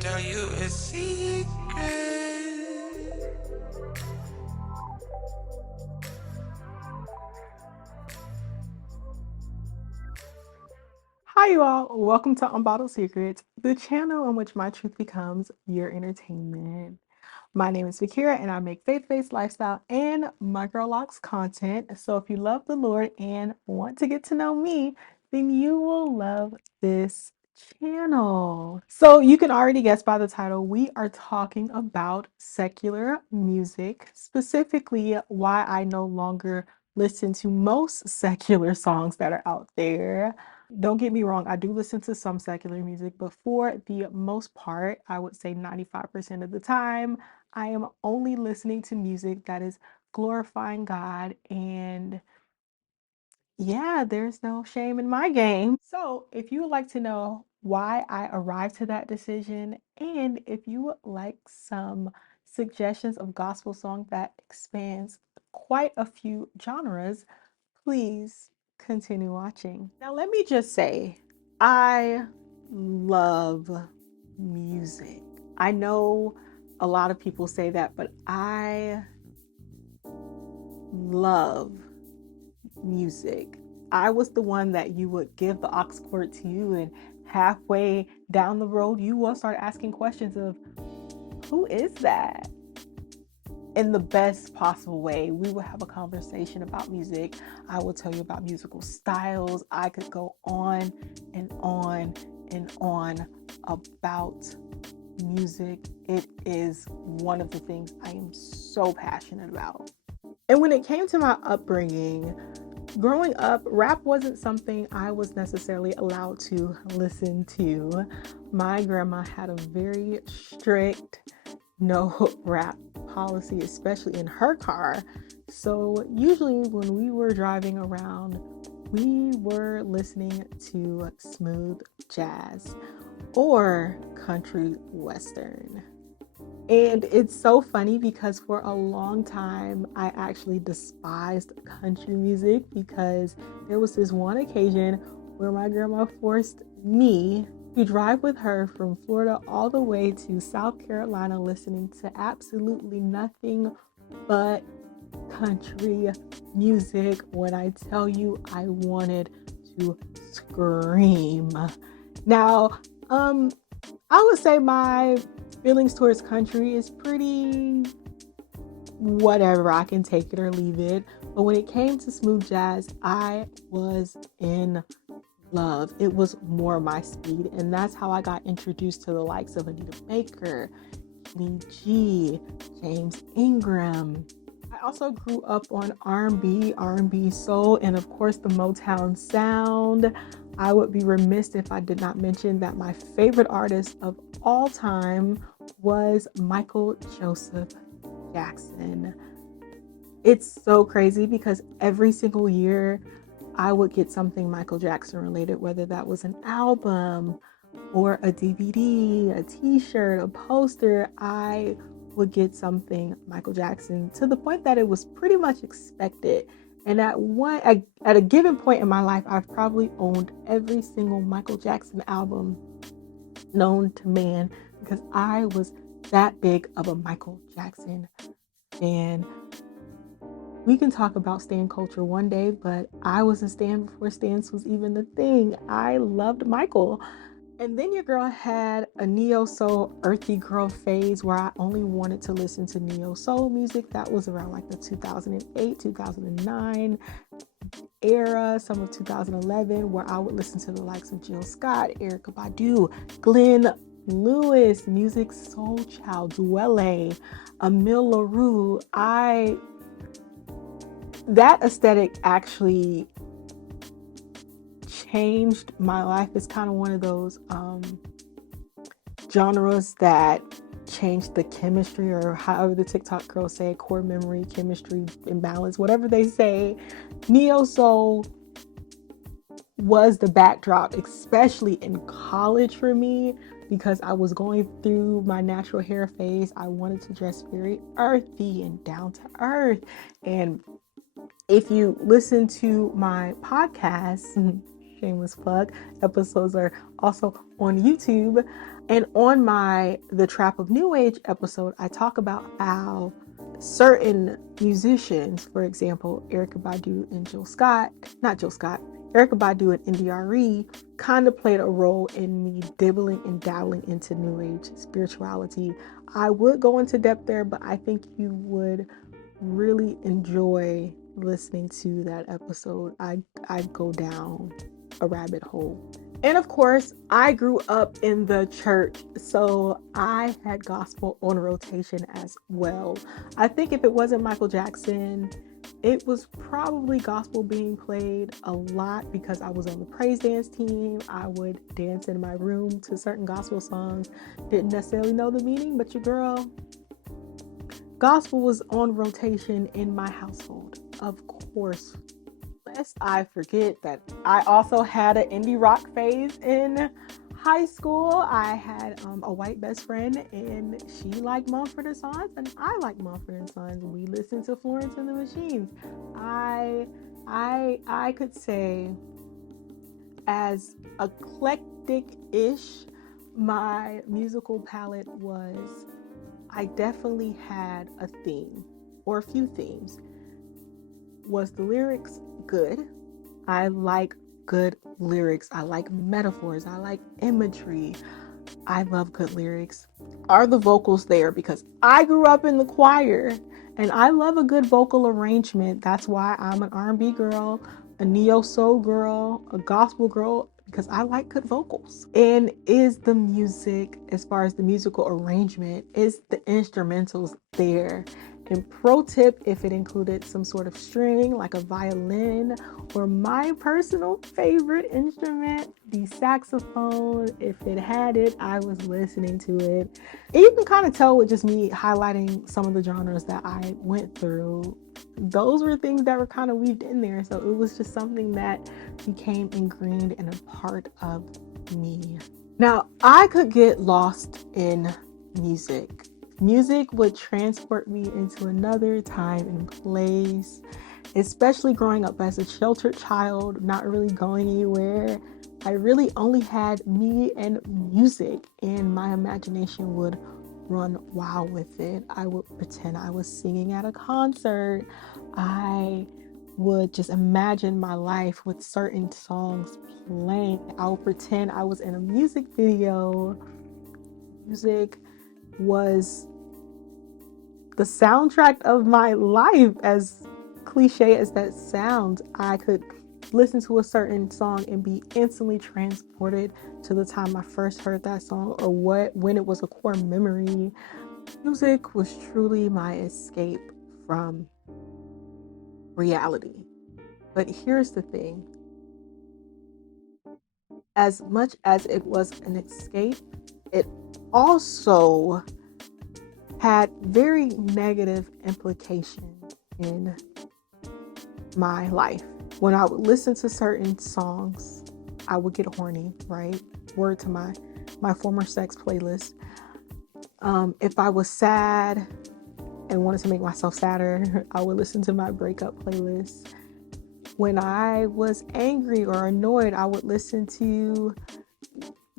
tell you a secret. Hi, you all. Welcome to Unbottled Secrets, the channel in which my truth becomes your entertainment. My name is Vakira, and I make faith-based lifestyle and micrologs content. So if you love the Lord and want to get to know me, then you will love this channel. So you can already guess by the title, we are talking about secular music, specifically why I no longer listen to most secular songs that are out there. Don't get me wrong, I do listen to some secular music, but for the most part, I would say 95% of the time, I am only listening to music that is glorifying God. And yeah, there's no shame in my game. So if you would like to know why I arrived to that decision, and if you would like some suggestions of gospel song that expands quite a few genres, please continue watching. Now, let me just say, I love music. I know a lot of people say that, but I love music. I was the one that you would give the aux cord to you, and halfway down the road, you will start asking questions of, who is that? In the best possible way. We will have a conversation about music. I will tell you about musical styles. I could go on and on and on about music. It is one of the things I am so passionate about. And when it came to my upbringing, growing up, rap wasn't something I was necessarily allowed to listen to. My grandma had a very strict no rap policy, especially in her car. So usually when we were driving around, we were listening to smooth jazz or country western. And it's so funny because for a long time, I actually despised country music because there was this one occasion where my grandma forced me to drive with her from Florida all the way to South Carolina, listening to absolutely nothing but country music. When I tell you, I wanted to scream. Now, I would say my feelings towards country is pretty whatever. I can take it or leave it. But when it came to smooth jazz, I was in love. It was more my speed. And that's how I got introduced to the likes of Anita Baker, Kenny G, James Ingram. I also grew up on R&B soul, and of course the Motown sound. I would be remiss if I did not mention that my favorite artist of all time was Michael Joseph Jackson. It's so crazy because every single year I would get something Michael Jackson related, whether that was an album or a DVD, a t-shirt, a poster. I would get something Michael Jackson, to the point that it was pretty much expected. And at a given point in my life, I've probably owned every single Michael Jackson album known to man because I was that big of a Michael Jackson fan. We can talk about stan culture one day, but I was a stan before stans was even a thing. I loved Michael. And then your girl had a neo soul earthy girl phase where I only wanted to listen to neo soul music. That was around like the 2008, 2009 era, some of 2011, where I would listen to the likes of Jill Scott, Erykah Badu, Glenn Lewis, Music Soul Child, Dwele, Emile LaRue. That aesthetic actually changed my life. It's kind of one of those genres that changed the chemistry, or however the TikTok girls say, core memory, chemistry, imbalance, whatever they say. Neo soul was the backdrop, especially in college for me, because I was going through my natural hair phase. I wanted to dress very earthy and down to earth. And if you listen to my podcast, shameless plug. Episodes are also on YouTube. And on my The Trap of New Age episode, I talk about how certain musicians, for example, Erykah Badu and Erykah Badu and NDRE kind of played a role in me dibbling and dabbling into New Age spirituality. I would go into depth there, but I think you would really enjoy listening to that episode. I go down a rabbit hole. And of course, I grew up in the church, so I had gospel on rotation as well. I think if it wasn't Michael Jackson, it was probably gospel being played a lot because I was on the praise dance team. I would dance in my room to certain gospel songs. Didn't necessarily know the meaning, but your girl, gospel was on rotation in my household, of course. Lest I forget that I also had an indie rock phase in high school. I had a white best friend, and she liked Mumford & Sons, and I like Mumford & Sons. We listened to Florence and the Machines. I could say, as eclectic-ish my musical palette was, I definitely had a theme or a few themes. Was the lyrics good? I like good lyrics. I like metaphors. I like imagery. I love good lyrics. Are the vocals there? Because I grew up in the choir and I love a good vocal arrangement. That's why I'm an R&B girl, a neo soul girl, a gospel girl, because I like good vocals. And is the music, as far as the musical arrangement, is the instrumentals there? And pro tip, if it included some sort of string like a violin, or my personal favorite instrument, the saxophone, if it had it, I was listening to it. And you can kind of tell with just me highlighting some of the genres that I went through. Those were things that were kind of weaved in there. So it was just something that became ingrained and a part of me. Now, I could get lost in music. Music would transport me into another time and place, especially growing up as a sheltered child, not really going anywhere. I really only had me and music, and my imagination would run wild with it. I would pretend I was singing at a concert. I would just imagine my life with certain songs playing. I would pretend I was in a music video. Music was the soundtrack of my life, as cliche as that sounds. I could listen to a certain song and be instantly transported to the time I first heard that song, or when it was a core memory. Music was truly my escape from reality. But here's the thing. As much as it was an escape, it also had very negative implications in my life. When I would listen to certain songs, I would get horny, right? Word to my former sex playlist. If I was sad and wanted to make myself sadder, I would listen to my breakup playlist. When I was angry or annoyed, I would listen to,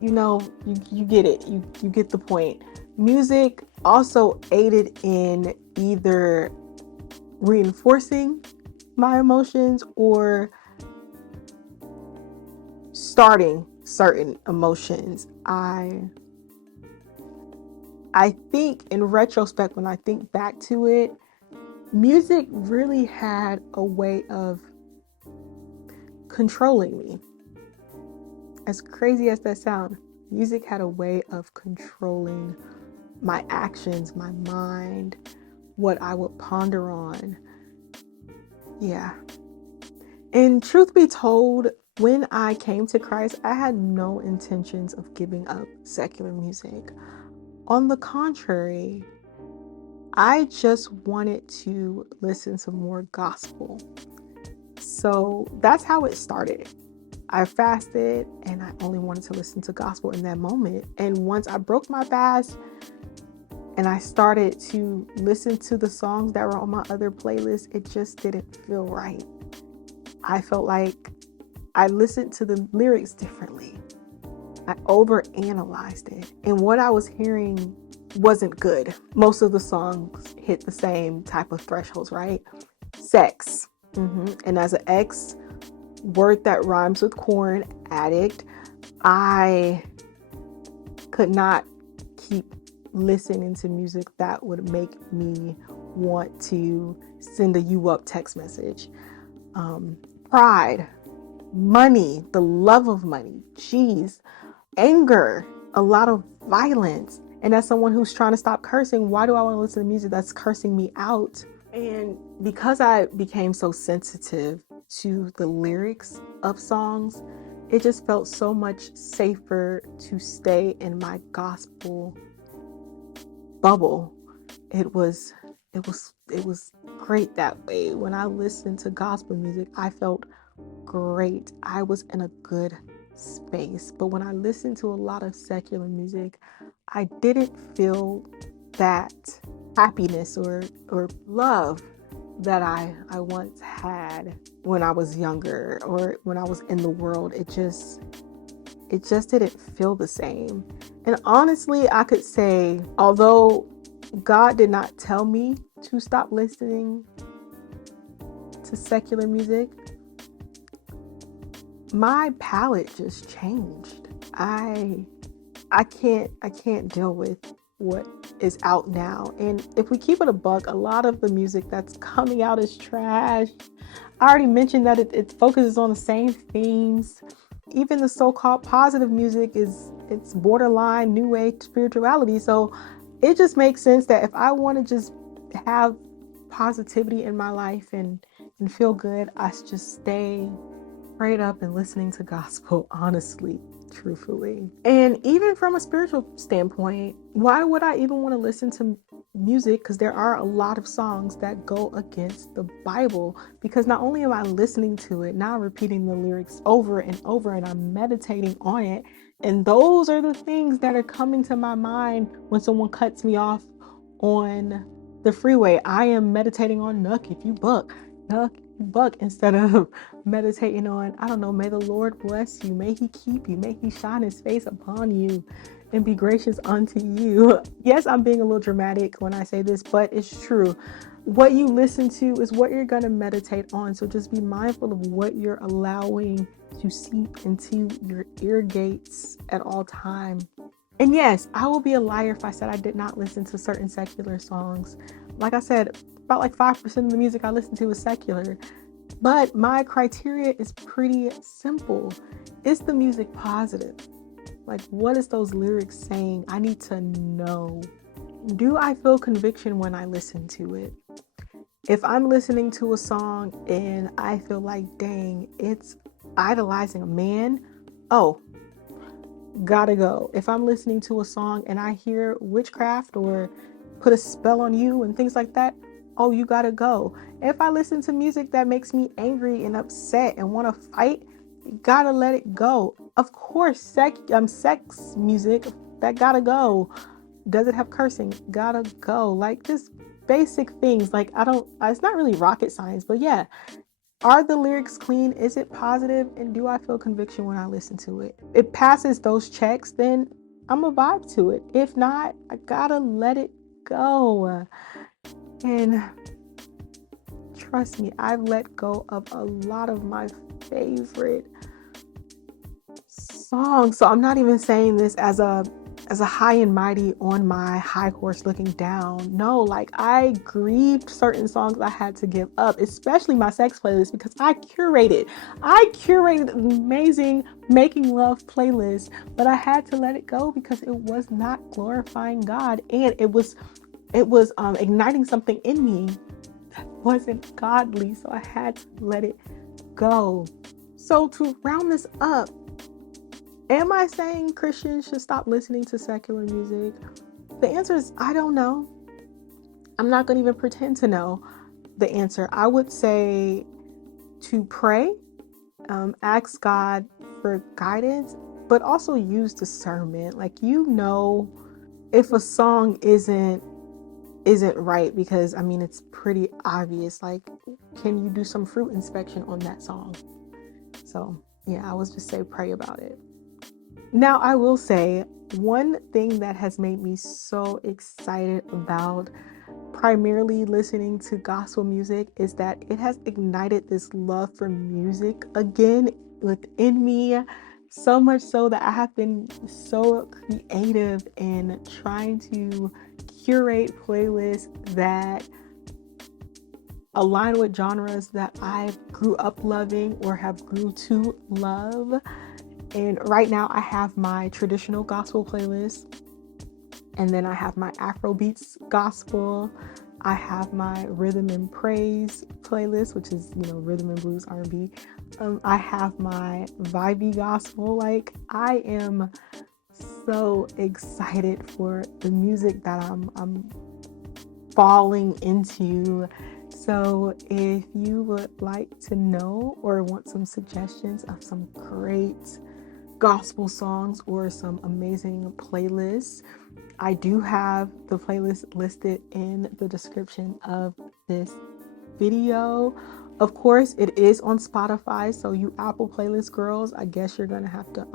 you get it. You get the point. Music also aided in either reinforcing my emotions or starting certain emotions. I think in retrospect, when I think back to it, music really had a way of controlling me. As crazy as that sounds, music had a way of controlling my actions, my mind, what I would ponder on. Yeah. And truth be told, when I came to Christ, I had no intentions of giving up secular music. On the contrary, I just wanted to listen to more gospel. So that's how it started. I fasted and I only wanted to listen to gospel in that moment. And once I broke my fast and I started to listen to the songs that were on my other playlists, it just didn't feel right. I felt like I listened to the lyrics differently. I overanalyzed it. And what I was hearing wasn't good. Most of the songs hit the same type of thresholds, right? Sex. And as an ex, word that rhymes with corn addict, I could not keep listening to music that would make me want to send a you up text message. Pride, money, the love of money, geez, anger, a lot of violence. And as someone who's trying to stop cursing, why do I want to listen to music that's cursing me out? And because I became so sensitive to the lyrics of songs, it just felt so much safer to stay in my gospel bubble. It was great that way. When I listened to gospel music, I felt great. I was in a good space. But when I listened to a lot of secular music, I didn't feel that happiness or love that I once had when I was younger or when I was in the world. It just didn't feel the same. And honestly, I could say, although God did not tell me to stop listening to secular music, my palate just changed. I can't deal with what is out now. And if we keep it a buck, a lot of the music that's coming out is trash. I already mentioned that it focuses on the same themes. Even the so-called positive music it's borderline new age spirituality. So it just makes sense that if I want to just have positivity in my life and feel good, I just stay prayed up and listening to gospel, honestly, truthfully. And even from a spiritual standpoint, why would I even want to listen to music? Because there are a lot of songs that go against the Bible. Because not only am I listening to it, now I'm repeating the lyrics over and over and I'm meditating on it. And those are the things that are coming to my mind when someone cuts me off on the freeway. I am meditating on Nuck If You Buck. Nuck Buck, instead of meditating on, I don't know, may the Lord bless you, may he keep you, may he shine his face upon you and be gracious unto you. Yes, I'm being a little dramatic when I say this, but it's true. What you listen to is what you're going to meditate on. So just be mindful of what you're allowing to seep into your ear gates at all time. And yes, I will be a liar if I said I did not listen to certain secular songs. Like I said, about like 5% of the music I listen to is secular. But my criteria is pretty simple. Is the music positive? Like, what is those lyrics saying? I need to know. Do I feel conviction when I listen to it? If I'm listening to a song and I feel like, dang, it's idolizing a man, oh, gotta go. If I'm listening to a song and I hear witchcraft or put a spell on you and things like that, oh, you gotta go. If I listen to music that makes me angry and upset and want to fight, you gotta let it go. Of course, sex music, that gotta go. Does it have cursing? Gotta go. Like just basic things. Like it's not really rocket science, but yeah. Are the lyrics clean? Is it positive? And do I feel conviction when I listen to it? If it passes those checks, then I'm a vibe to it. If not, I gotta let it go. And trust me, I've let go of a lot of my favorite songs. So I'm not even saying this as a high and mighty on my high horse looking down. No, like I grieved certain songs I had to give up, especially my sex playlist, because I curated an amazing making love playlist, but I had to let it go because it was not glorifying God, and it was igniting something in me that wasn't godly. So I had to let it go. So to round this up, am I saying Christians should stop listening to secular music? The answer is I don't know. I'm not going to even pretend to know the answer. I would say to pray, ask God for guidance, but also use discernment. Like, if a song isn't right, because I mean, it's pretty obvious. Like, can you do some fruit inspection on that song? So Yeah, I was just say pray about it. Now, I will say one thing that has made me so excited about primarily listening to gospel music is that it has ignited this love for music again within me. So much so that I have been so creative in trying to curate playlists that align with genres that I grew up loving or have grew to love. And right now I have my traditional gospel playlist, and then I have my Afrobeats gospel. I have my rhythm and praise playlist, which is, rhythm and blues, R&B. I have my vibey gospel. Like, I am so excited for the music that I'm falling into. So if you would like to know or want some suggestions of some great gospel songs or some amazing playlists, I do have the playlist listed in the description of this video. Of course, it is on Spotify, so you Apple Playlist girls, I guess you're gonna have to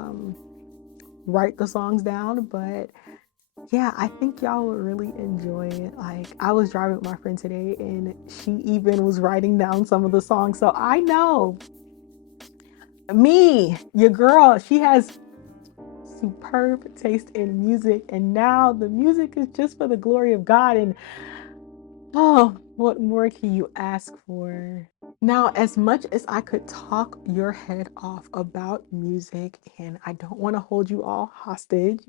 write the songs down, but yeah, I think y'all would really enjoy it. Like, I was driving with my friend today and she even was writing down some of the songs. So I know me, your girl, she has superb taste in music, and now the music is just for the glory of God. And oh, what more can you ask for? Now, as much as I could talk your head off about music, and I don't want to hold you all hostage,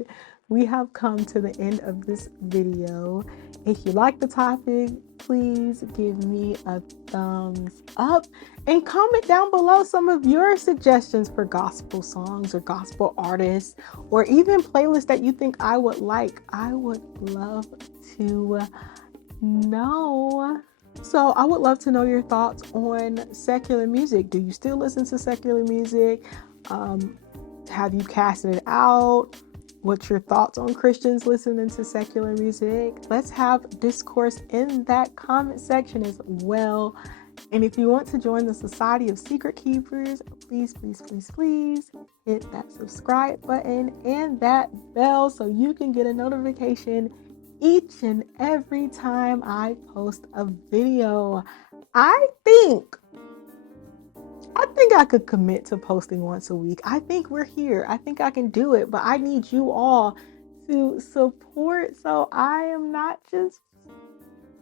we have come to the end of this video. If you like the topic, please give me a thumbs up and comment down below some of your suggestions for gospel songs or gospel artists, or even playlists that you think I would like. I would love to know. So I would love to know your thoughts on secular music. Do you still listen to secular music? Have you casted it out? What's your thoughts on Christians listening to secular music? Let's have discourse in that comment section as well. And if you want to join the Society of Secret Keepers, please, please, please, please hit that subscribe button and that bell so you can get a notification each and every time I post a video. I think I could commit to posting once a week. I think we're here. I think I can do it, but I need you all to support so I am not just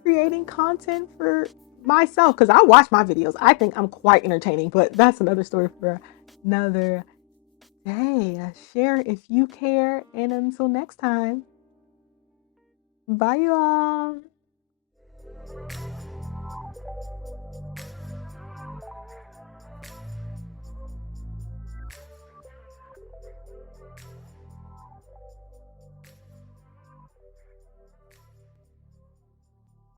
creating content for myself, because I watch my videos. I think I'm quite entertaining, but that's another story for another day. Share if you care, and until next time, bye you all.